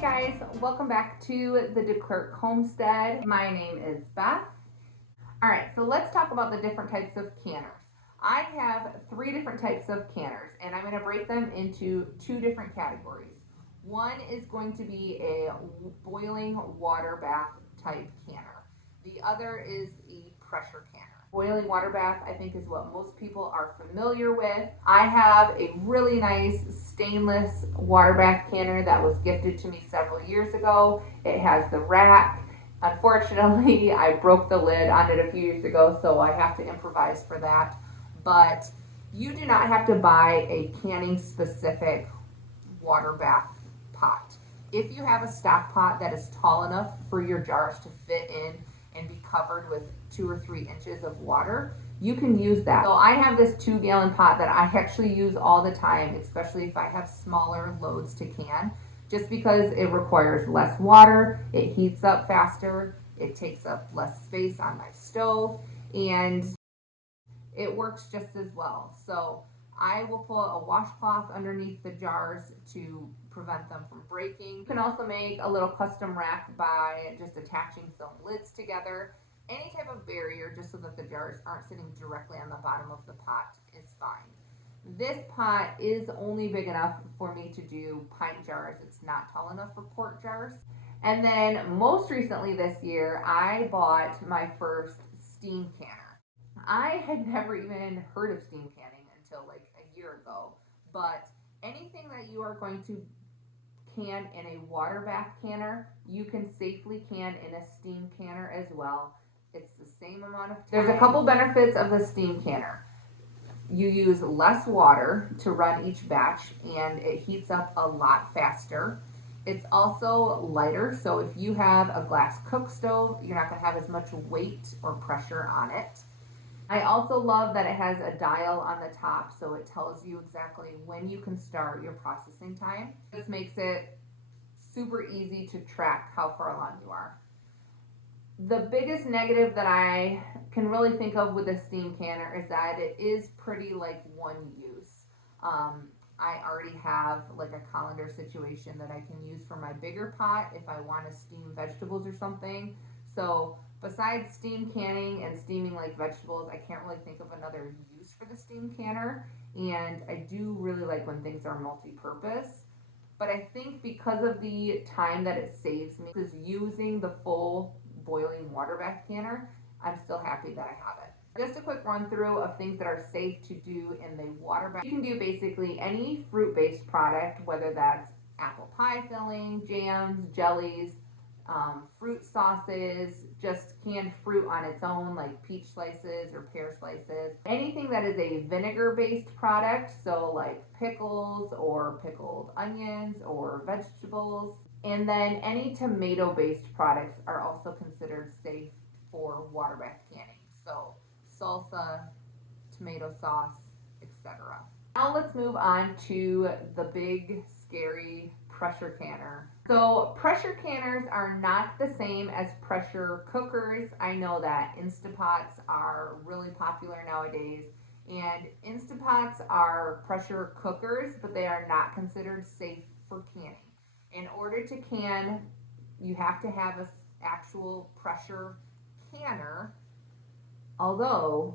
Hey guys, welcome back to the DeClerk Homestead. My name is Beth. Alright, so let's talk about the different types of canners. I have 3 different types of canners, and I'm going to break them into 2 different categories. One is going to be a boiling water bath type canner. The other is a pressure canner. Boiling water bath, I think, is what most people are familiar with. I have a really nice stainless water bath canner that was gifted to me several years ago. It has the rack. Unfortunately, I broke the lid on it a few years ago, so I have to improvise for that. But you do not have to buy a canning specific water bath pot. If you have a stock pot that is tall enough for your jars to fit in and be covered with 2 or 3 inches of water, you can use that. So I have this 2-gallon pot that I actually use all the time, especially if I have smaller loads to can, just because it requires less water, it heats up faster, it takes up less space on my stove, and it works just as well. So I will put a washcloth underneath the jars to prevent them from breaking. You can also make a little custom rack by just attaching some lids together. Any type of barrier, just so that the jars aren't sitting directly on the bottom of the pot, is fine. This pot is only big enough for me to do pint jars. It's not tall enough for quart jars. And then most recently this year, I bought my first steam canner. I had never even heard of steam canning until like a year ago, but anything that you are going to can in a water bath canner, you can safely can in a steam canner as well. It's the same amount of time. There's a couple benefits of the steam canner. You use less water to run each batch, and it heats up a lot faster. It's also lighter, so if you have a glass cook stove, you're not going to have as much weight or pressure on it. I also love that it has a dial on the top, so it tells you exactly when you can start your processing time. This makes it super easy to track how far along you are. The biggest negative that I can really think of with a steam canner is that it is pretty like one use. I already have like a colander situation that I can use for my bigger pot if I want to steam vegetables or something. So besides steam canning and steaming like vegetables, I can't really think of another use for the steam canner. And I do really like when things are multi-purpose. But I think because of the time that it saves me, is using the full boiling water bath canner, I'm still happy that I have it. Just a quick run through of things that are safe to do in the water bath. You can do basically any fruit-based product, whether that's apple pie filling, jams, jellies, fruit sauces, just canned fruit on its own, like peach slices or pear slices. Anything that is a vinegar-based product, so like pickles or pickled onions or vegetables. And then any tomato-based products are also considered safe for water bath canning. So salsa, tomato sauce, etc. Now let's move on to the big, scary pressure canner. So pressure canners are not the same as pressure cookers. I know that Instapots are really popular nowadays, and Instapots are pressure cookers, but they are not considered safe for canning. In order to can, you have to have an actual pressure canner, although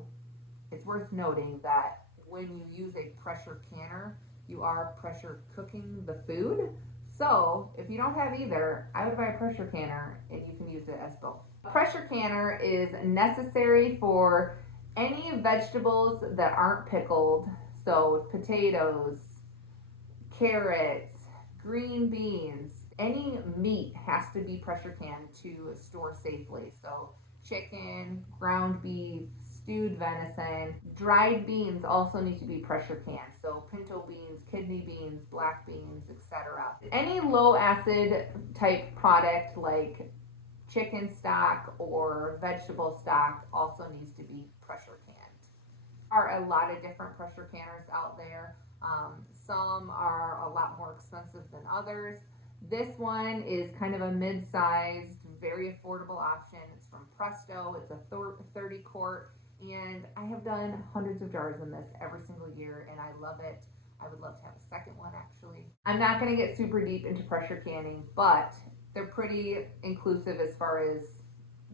it's worth noting that when you use a pressure canner, you are pressure cooking the food. So if you don't have either, I would buy a pressure canner and you can use it as both. A pressure canner is necessary for any vegetables that aren't pickled, so potatoes, carrots, green beans. Any meat has to be pressure canned to store safely. So chicken, ground beef, stewed venison. Dried beans also need to be pressure canned. So pinto beans, kidney beans, black beans, etc. Any low acid type product like chicken stock or vegetable stock also needs to be pressure canned. There are a lot of different pressure canners out there. Some are a lot more expensive than others. This one is kind of a mid-sized, very affordable option. It's from Presto. It's a 30 quart, and I have done hundreds of jars in this every single year, and I love it. I would love to have a second one actually. I'm not going to get super deep into pressure canning, but they're pretty inclusive as far as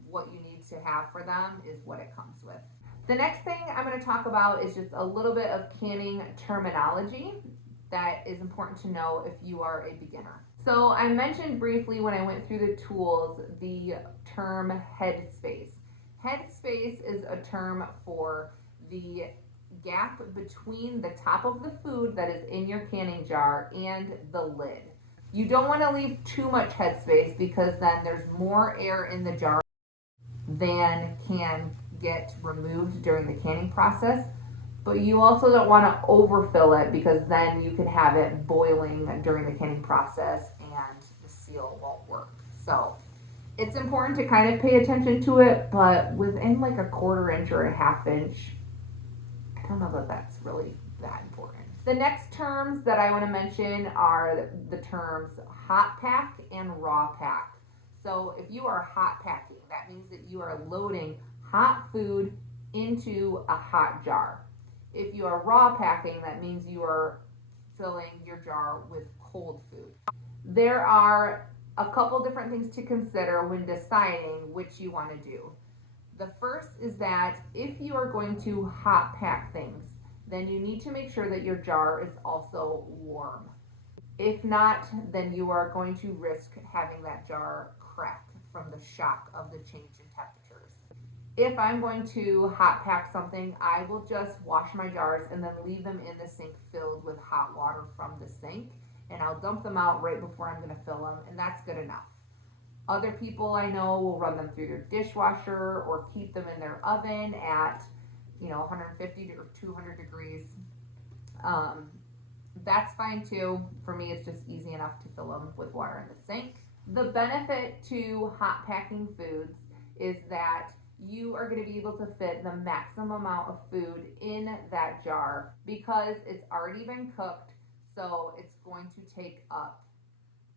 what you need to have for them is what it comes with. The next thing I'm going to talk about is just a little bit of canning terminology that is important to know if you are a beginner. So I mentioned briefly when I went through the tools the term headspace. Headspace is a term for the gap between the top of the food that is in your canning jar and the lid. You don't want to leave too much headspace because then there's more air in the jar than can get removed during the canning process. But you also don't want to overfill it because then you could have it boiling during the canning process and the seal won't work. So it's important to kind of pay attention to it, but within like a 1/4 inch or a 1/2 inch, I don't know that that's really that important. The next terms that I want to mention are the terms hot pack and raw pack. So if you are hot packing, that means that you are loading hot food into a hot jar. If you are raw packing, that means you are filling your jar with cold food. There are a couple different things to consider when deciding which you want to do. The first is that if you are going to hot pack things, then you need to make sure that your jar is also warm. If not, then you are going to risk having that jar crack from the shock of the change in temperatures. If I'm going to hot pack something, I will just wash my jars and then leave them in the sink filled with hot water from the sink, and I'll dump them out right before I'm going to fill them, and that's good enough. Other people I know will run them through their dishwasher or keep them in their oven at 150 or 200 degrees. That's fine too. For me, it's just easy enough to fill them with water in the sink. The benefit to hot packing foods is that you are going to be able to fit the maximum amount of food in that jar because it's already been cooked, so it's going to take up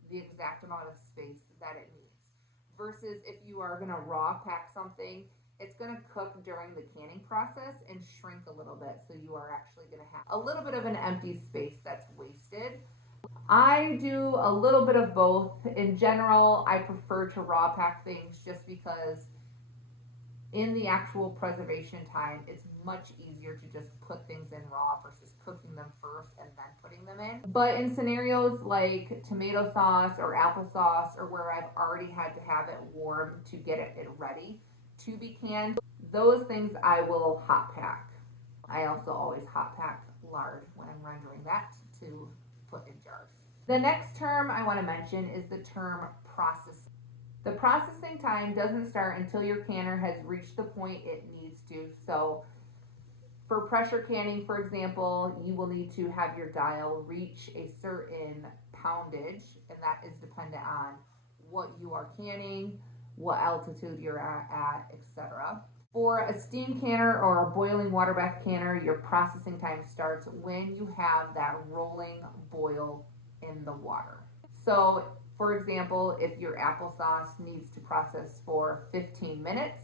the exact amount of space that it needs. Versus if you are going to raw pack something, it's going to cook during the canning process and shrink a little bit, so you are actually going to have a little bit of an empty space that's wasted. I do a little bit of both. In general, I prefer to raw pack things just because in the actual preservation time, it's much easier to just put things in raw versus cooking them first and then putting them in. But in scenarios like tomato sauce or applesauce, or where I've already had to have it warm to get it ready to be canned, those things I will hot pack. I also always hot pack lard when I'm rendering that to put in jars. The next term I want to mention is the term processing. The processing time doesn't start until your canner has reached the point it needs to. So for pressure canning, for example, you will need to have your dial reach a certain poundage, and that is dependent on what you are canning, what altitude you're at, etc. For a steam canner or a boiling water bath canner, your processing time starts when you have that rolling boil in the water. So for example, if your applesauce needs to process for 15 minutes,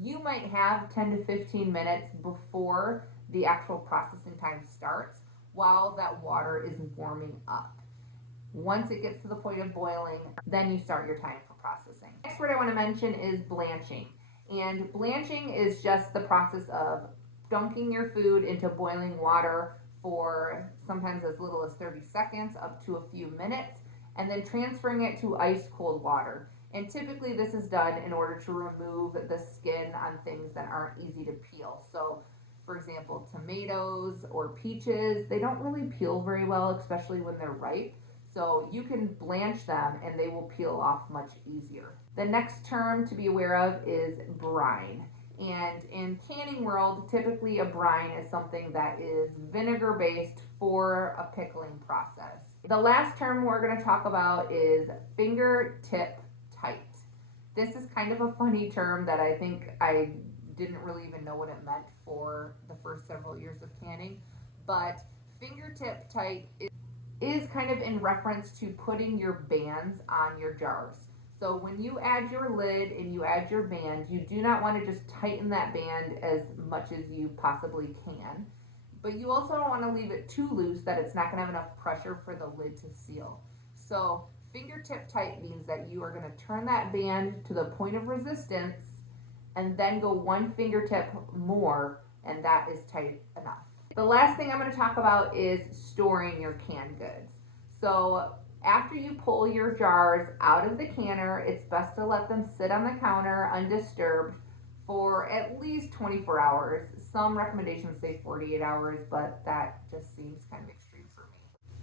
you might have 10 to 15 minutes before the actual processing time starts while that water is warming up. Once it gets to the point of boiling, then you start your time for processing. Next word I want to mention is blanching. And blanching is just the process of dunking your food into boiling water for sometimes as little as 30 seconds up to a few minutes, and then transferring it to ice cold water. And typically this is done in order to remove the skin on things that aren't easy to peel. So for example, tomatoes or peaches, they don't really peel very well, especially when they're ripe. So you can blanch them and they will peel off much easier. The next term to be aware of is brine. And in canning world, typically a brine is something that is vinegar based for a pickling process. The last term we're going to talk about is fingertip tight. This is kind of a funny term that I think I didn't really even know what it meant for the first several years of canning, but fingertip tight is kind of in reference to putting your bands on your jars. So when you add your lid and you add your band, you do not want to just tighten that band as much as you possibly can. but you also don't want to leave it too loose that it's not going to have enough pressure for the lid to seal. So fingertip tight means that you are going to turn that band to the point of resistance and then go one fingertip more, and that is tight enough. The last thing I'm going to talk about is storing your canned goods. So after you pull your jars out of the canner, it's best to let them sit on the counter undisturbed for at least 24 hours. Some recommendations say 48 hours, but that just seems kind of extreme for me.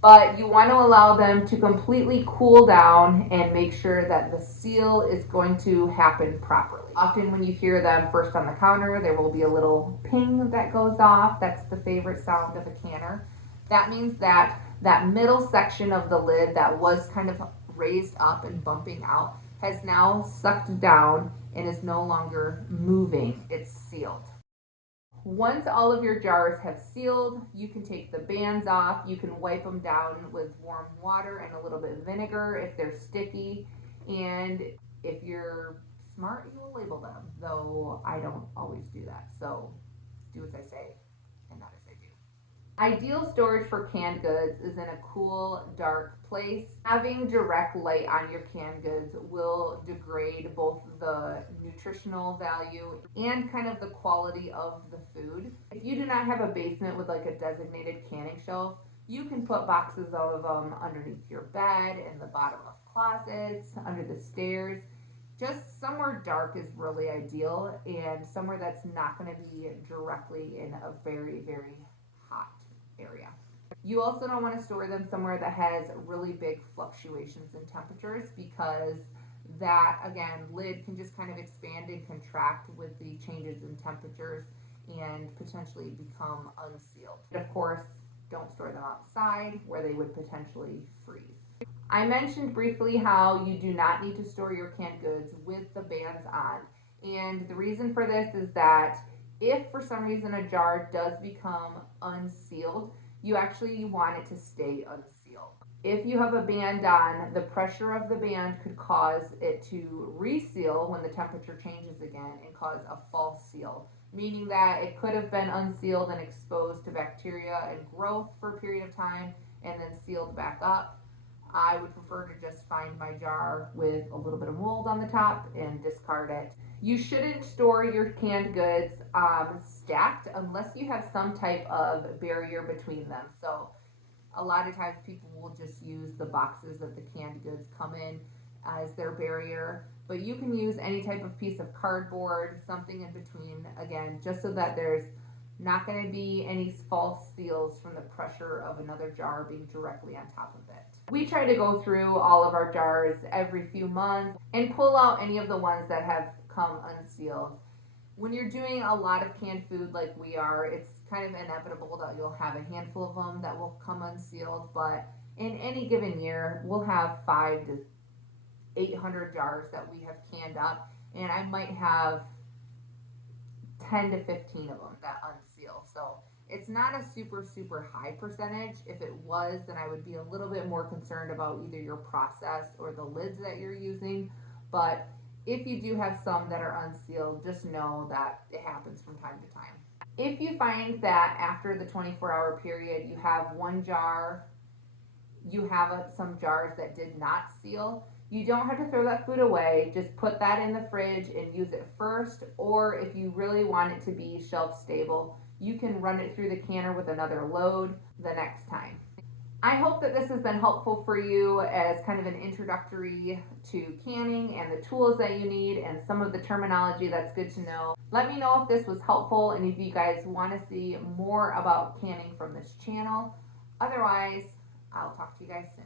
But you want to allow them to completely cool down and make sure that the seal is going to happen properly. Often when you hear them first on the counter, there will be a little ping that goes off. That's the favorite sound of a canner. That means that that middle section of the lid that was kind of raised up and bumping out has now sucked down and is no longer moving. It's sealed. Once all of your jars have sealed, you can take the bands off. You can wipe them down with warm water and a little bit of vinegar if they're sticky. And if you're smart, you will label them, though I don't always do that. So do as I say and not as I do. Ideal storage for canned goods is in a cool, dark place. Having direct light on your canned goods will degrade both the nutritional value and kind of the quality of the food. If you do not have a basement with like a designated canning shelf, you can put boxes of them underneath your bed, in the bottom of closets, under the stairs. Just somewhere dark is really ideal, and somewhere that's not going to be directly in a very, very hot area. You also don't want to store them somewhere that has really big fluctuations in temperatures, because that, again, lid can just kind of expand and contract with the changes in temperatures and potentially become unsealed. And of course, don't store them outside where they would potentially freeze. I mentioned briefly how you do not need to store your canned goods with the bands on. And the reason for this is that if for some reason a jar does become unsealed, you actually want it to stay unsealed. If you have a band on, the pressure of the band could cause it to reseal when the temperature changes again and cause a false seal, meaning that it could have been unsealed and exposed to bacteria and growth for a period of time and then sealed back up. I would prefer to just find my jar with a little bit of mold on the top and discard it. You shouldn't store your canned goods stacked unless you have some type of barrier between them. So a lot of times people will just use the boxes that the canned goods come in as their barrier, but you can use any type of piece of cardboard, something in between, again, just so that there's not going to be any false seals from the pressure of another jar being directly on top of it. We try to go through all of our jars every few months and pull out any of the ones that have come unsealed. When you're doing a lot of canned food like we are, it's kind of inevitable that you'll have a handful of them that will come unsealed, but in any given year, we'll have 500 to 800 jars that we have canned up, and I might have 10 to 15 of them that unseal. So it's not a super high percentage. If it was, then I would be a little bit more concerned about either your process or the lids that you're using. But if you do have some that are unsealed, just know that it happens from time to time. If you find that after the 24-hour period you have one jar, you have some jars that did not seal, you don't have to throw that food away. Just put that in the fridge and use it first, or if you really want it to be shelf stable, you can run it through the canner with another load the next time. I hope that this has been helpful for you as kind of an introductory to canning and the tools that you need and some of the terminology that's good to know. Let me know if this was helpful and if you guys want to see more about canning from this channel. Otherwise, I'll talk to you guys soon.